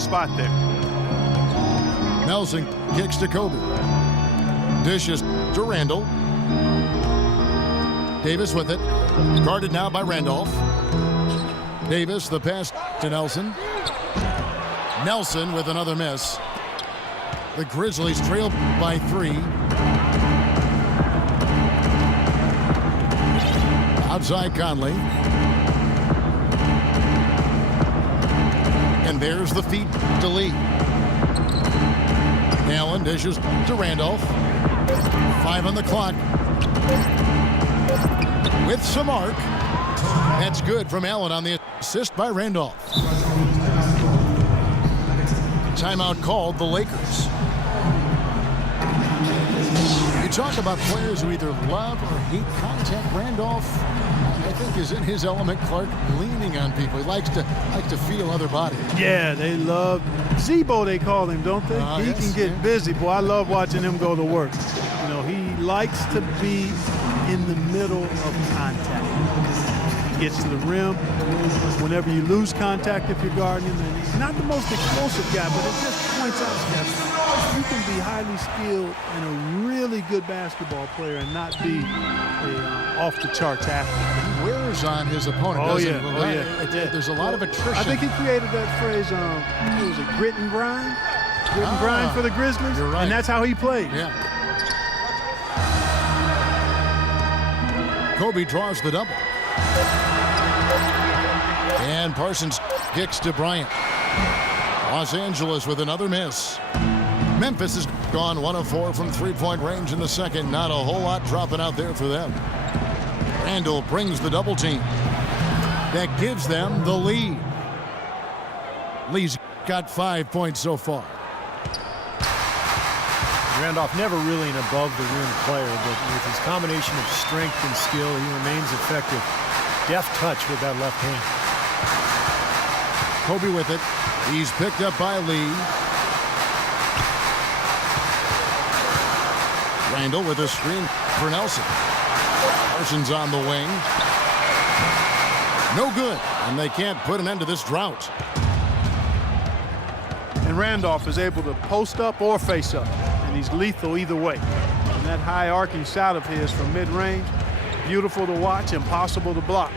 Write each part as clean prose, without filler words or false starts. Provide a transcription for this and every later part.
the spot there. Nelson kicks to Kobe. Dishes to Randall. Davis with it. Guarded now by Randolph. Davis, the pass to Nelson. Nelson with another miss. The Grizzlies trail by 3. Outside Conley. And there's the feed to Lee. Allen dishes to Randolph. 5 on the clock. With some arc. That's good from Allen on the assist by Randolph. Timeout called the Lakers. You talk about players who either love or hate contact. Randolph, I think, is in his element. Clark leaning on people. He likes to feel other bodies. Yeah, they love Zebo, they call him, don't they? He can get busy. Boy, I love watching him go to work. You know, he likes to be in the middle of contact. He gets to the rim. Whenever you lose contact, if you're guarding him, and he's not the most explosive guy, but it just points out that you can be highly skilled and a really good basketball player and not be a off-the-charts athlete. He wears on his opponent, doesn't he? There's a lot of attrition. I think he created that phrase, what was it, grit and grind? Grit and grind for the Grizzlies? You're right. And that's how he played. Yeah. Kobe draws the double. And Parsons kicks to Bryant. Los Angeles with another miss. Memphis has gone 1 of 4 from three-point range in the second. Not a whole lot dropping out there for them. Randall brings the double team. That gives them the lead. Lee's got 5 points so far. Randolph never really an above-the-rim player, but with his combination of strength and skill, he remains effective. Deft touch with that left hand. Kobe with it. He's picked up by Lee. Randall with a screen for Nelson. Parsons on the wing. No good, and they can't put an end to this drought. And Randolph is able to post up or face up, and he's lethal either way. And that high arcing shot of his from mid-range, beautiful to watch, impossible to block.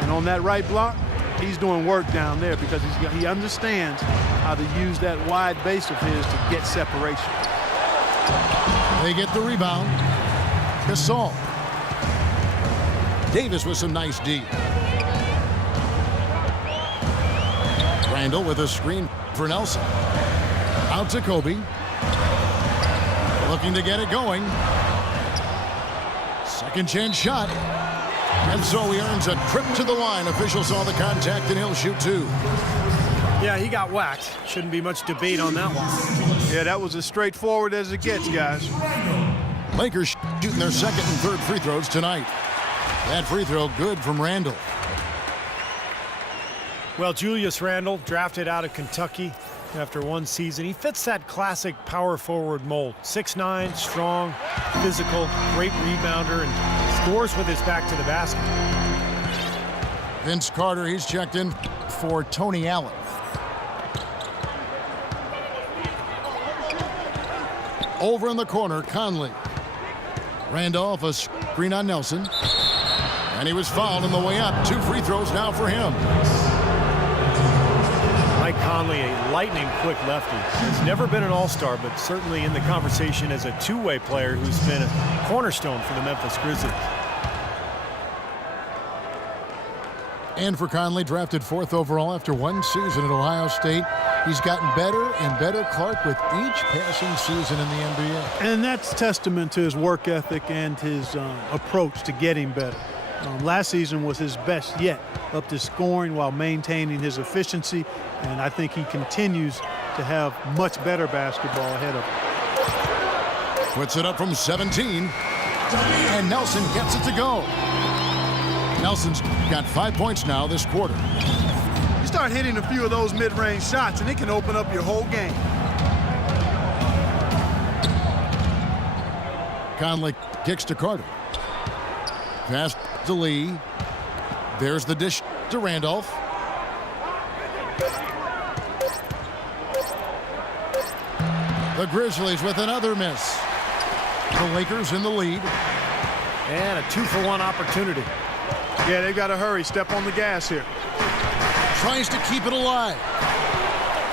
And on that right block, he's doing work down there because he understands how to use that wide base of his to get separation. They get the rebound. Gasol. Davis with some nice D. Randall with a screen for Nelson. Out to Kobe. Looking to get it going. Second chance shot. And so he earns a trip to the line. Officials saw the contact and he'll shoot 2. Yeah, he got whacked. Shouldn't be much debate on that one. Yeah, that was as straightforward as it gets, guys. Lakers shooting their second and third free throws tonight. That free throw good from Randall. Well, Julius Randle, drafted out of Kentucky after one season. He fits that classic power forward mold. 6'9", strong, physical, great rebounder, and scores with his back to the basket. Vince Carter, he's checked in for Tony Allen. Over in the corner, Conley. Randolph, a screen on Nelson. And he was fouled on the way up. 2 free throws now for him. Mike Conley, a lightning-quick lefty. He's never been an all-star, but certainly in the conversation as a two-way player who's been a cornerstone for the Memphis Grizzlies. And for Conley, drafted 4th overall after one season at Ohio State. He's gotten better and better, Clark, with each passing season in the NBA. And that's testament to his work ethic and his approach to getting better. Last season was his best yet, up to scoring while maintaining his efficiency, and I think he continues to have much better basketball ahead of him. Puts it up from 17, and Nelson gets it to go. Nelson's got 5 points now this quarter. You start hitting a few of those mid-range shots, and it can open up your whole game. Conley kicks to Carter. Pass to Lee. There's the dish to Randolph. The Grizzlies with another miss. The Lakers in the lead. And a 2-for-1 opportunity. Yeah, they've got to hurry. Step on the gas here. Tries to keep it alive.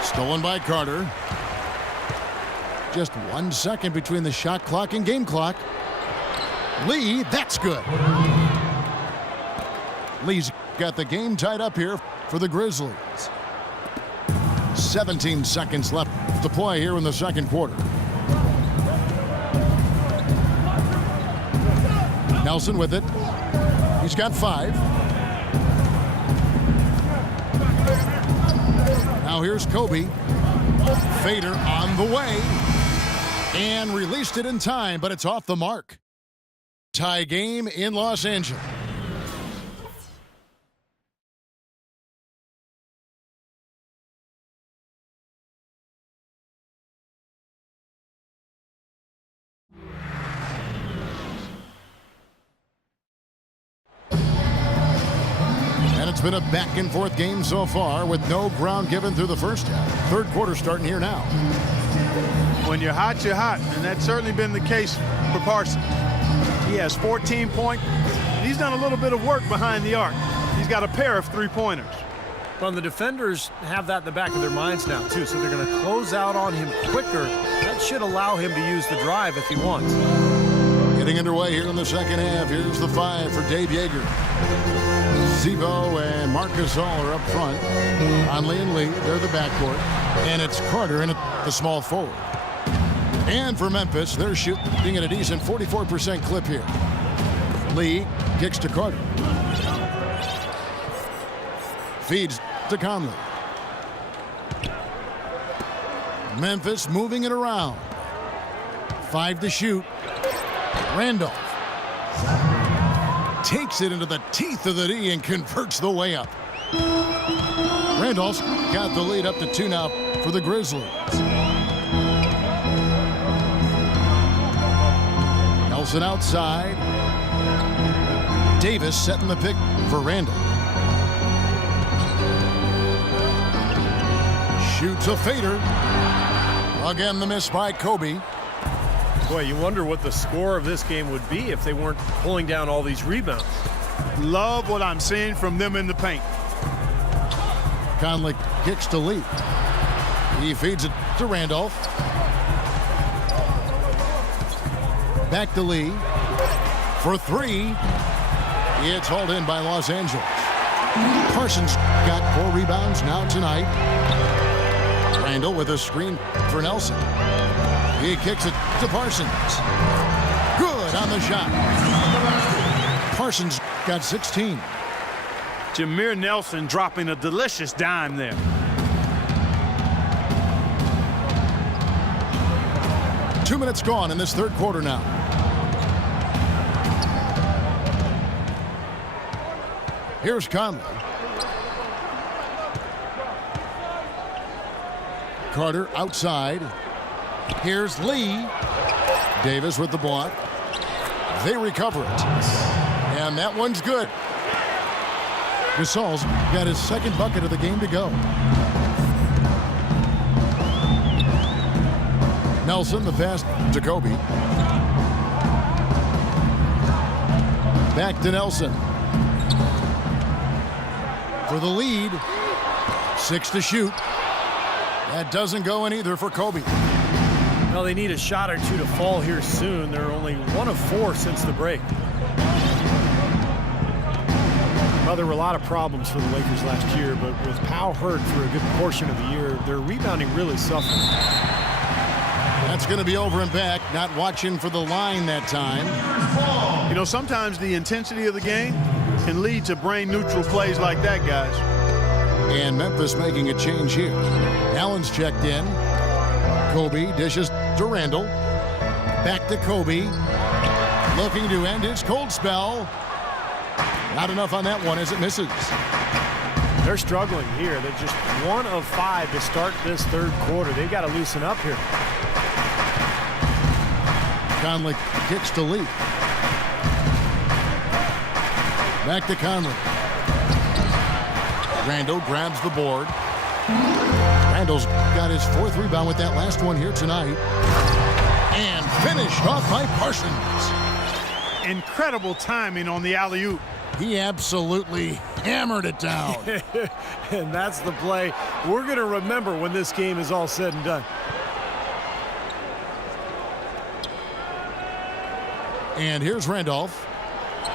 Stolen by Carter. Just 1 second between the shot clock and game clock. Lee, that's good. Lee's got the game tied up here for the Grizzlies. 17 seconds left to play here in the second quarter. Nelson with it. He's got 5. Now here's Kobe. Fader on the way. And released it in time, but it's off the mark. Tie game in Los Angeles. And it's been a back-and-forth game so far with no ground given through the first half. Third quarter starting here now. When you're hot, you're hot. And that's certainly been the case for Parsons. He has 14 points. He's done a little bit of work behind the arc. He's got a pair of 3-pointers. Well, the defenders have that in the back of their minds now, too, so they're going to close out on him quicker. That should allow him to use the drive if he wants. Getting underway here in the second half. Here's the 5 for Dave Yeager. Zebo and Marcus All are up front. Conley and Lee, they're the backcourt. And it's Carter in the small forward. And for Memphis, they're shooting at a decent 44% clip here. Lee kicks to Carter. Feeds to Conley. Memphis moving it around. 5 to shoot. Randolph takes it into the teeth of the D and converts the layup. Randolph's got the lead up to 2 now for the Grizzlies. Nelson outside. Davis setting the pick for Randall. Shoots a fader. Again, the miss by Kobe. Boy, you wonder what the score of this game would be if they weren't pulling down all these rebounds. Love what I'm seeing from them in the paint. Conley kicks to Lee. He feeds it to Randolph. Back to Lee. For 3. It's hauled in by Los Angeles. Parsons got 4 rebounds now tonight. Randall with a screen for Nelson. He kicks it to Parsons. Good on the shot. Parsons got 16. Jameer Nelson dropping a delicious dime there. Two minutes gone in this third quarter now. Here's Conley. Carter outside. Here's Lee. Davis with the block. They recover it. And that one's good. Gasol's got his second bucket of the game to go. Nelson, the pass to Kobe. Back to Nelson. For the lead. 6 to shoot. That doesn't go in either for Kobe. Well, they need a shot or 2 to fall here soon. They're only 1 of 4 since the break. Well, there were a lot of problems for the Lakers last year, but with Powell hurt for a good portion of the year, their rebounding really suffered. That's going to be over and back. Not watching for the line that time. You know, sometimes the intensity of the game can lead to brain-neutral plays like that, guys. And Memphis making a change here. Allen's checked in. Kobe dishes to Randall. Back to Kobe. Looking to end his cold spell. Not enough on that one as it misses. They're struggling here. They're just 1 of 5 to start this third quarter. They've got to loosen up here. Conley kicks to Lee. Back to Conley. Randall grabs the board. Randall's got his 4th rebound with that last one here tonight. And finished off by Parsons. Incredible timing on the alley-oop. He absolutely hammered it down. And that's the play we're going to remember when this game is all said and done. And here's Randolph.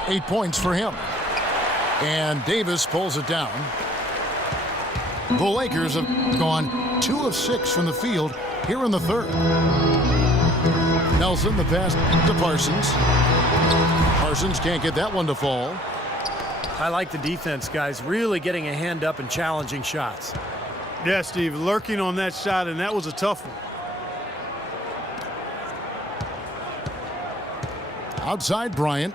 8 points for him. And Davis pulls it down. The Lakers have gone 2 of 6 from the field here in the 3rd. Nelson, the pass to Parsons. Parsons can't get that one to fall. I like the defense, guys. Really getting a hand up and challenging shots. Yeah, Steve, lurking on that shot, and that was a tough one. Outside Bryant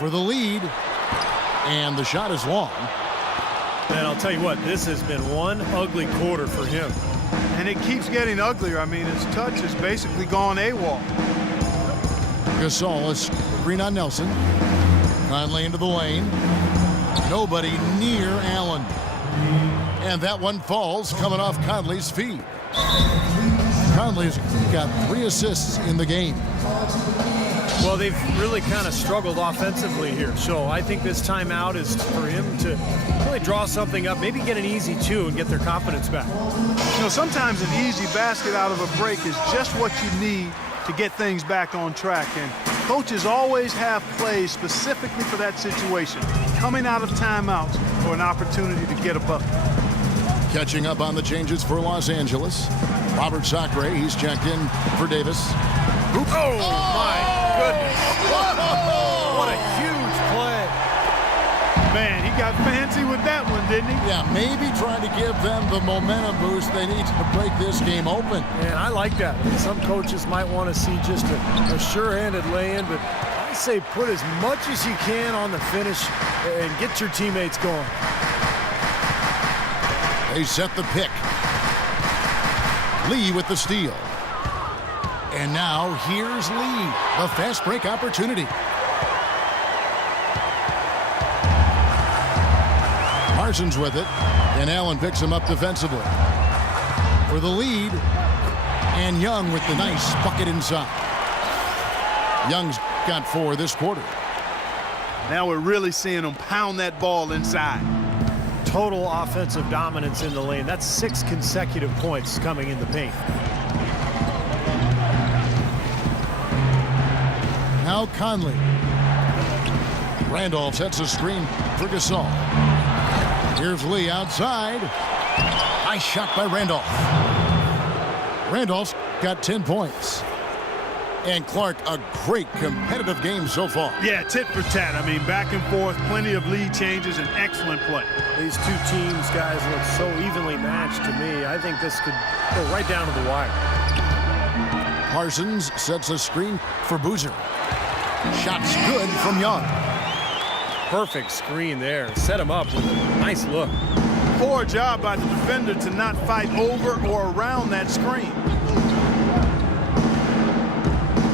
for the lead, and the shot is long. And I'll tell you what, this has been one ugly quarter for him. And it keeps getting uglier. I mean, his touch has basically gone AWOL. Gasol is screen on Nelson. Conley into the lane. Nobody near Allen. And that one falls coming off Conley's feet. Conley's got 3 assists in the game. Well, they've really kind of struggled offensively here. So I think this timeout is for him to really draw something up, maybe get an easy 2 and get their confidence back. You know, sometimes an easy basket out of a break is just what you need to get things back on track. And coaches always have plays specifically for that situation, coming out of timeouts for an opportunity to get a bucket. Catching up on the changes for Los Angeles. Robert Sacre, he's checked in for Davis. Oh, my goodness. What a huge play. Man, he got fancy with that one, didn't he? Yeah, maybe trying to give them the momentum boost they need to break this game open. And I like that. Some coaches might want to see just a sure-handed lay-in, but I say put as much as you can on the finish and get your teammates going. They set the pick. Lee with the steal. And now here's Lee, the fast break opportunity. Parsons with it, and Allen picks him up defensively. For the lead, and Young with the nice bucket inside. Young's got 4 this quarter. Now we're really seeing him pound that ball inside. Total offensive dominance in the lane. That's 6 consecutive points coming in the paint. Now Conley. Randolph sets a screen for Gasol. Here's Lee outside. Nice shot by Randolph. Randolph's got 10 points. And Clark, a great competitive game so far. Yeah, tit for tat. I mean, back and forth, plenty of lead changes, and excellent play. These 2 teams, guys, look so evenly matched to me. I think this could go right down to the wire. Parsons sets a screen for Boozer. Shot's good from Young. Perfect screen there. Set him up with a nice look. Poor job by the defender to not fight over or around that screen.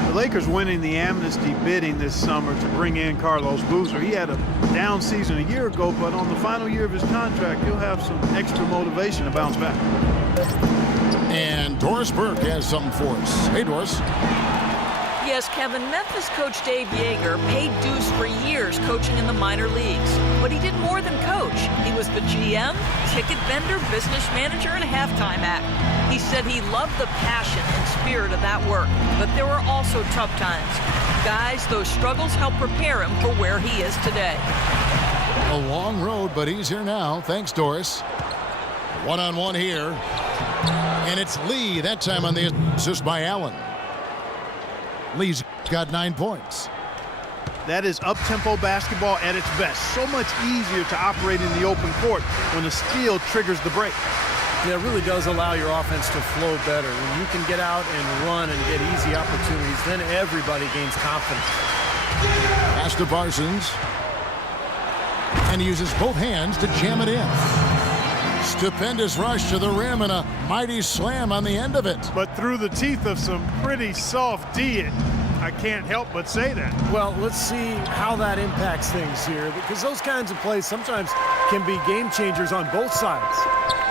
The Lakers winning the amnesty bidding this summer to bring in Carlos Boozer. He had a down season a year ago, but on the final year of his contract, he'll have some extra motivation to bounce back. And Doris Burke has something for us. Hey, Doris. Yes, Kevin, Memphis coach Dave Yeager paid dues for years coaching in the minor leagues. But he did more than coach. He was the GM, ticket vendor, business manager, and halftime act. He said he loved the passion and spirit of that work, but there were also tough times. Guys, those struggles helped prepare him for where he is today. A long road, but he's here now. Thanks, Doris. One-on-one here. And it's Lee, that time on the assist by Allen. Lee's got 9 points. That is up-tempo basketball at its best. So much easier to operate in the open court when the steal triggers the break. Yeah, it really does allow your offense to flow better. When you can get out and run and get easy opportunities, then everybody gains confidence. Pass to Parsons. And he uses both hands to jam it in. Stupendous rush to the rim and a mighty slam on the end of it. But through the teeth of some pretty soft D, I can't help but say that. Well, let's see how that impacts things here, because those kinds of plays sometimes can be game changers on both sides.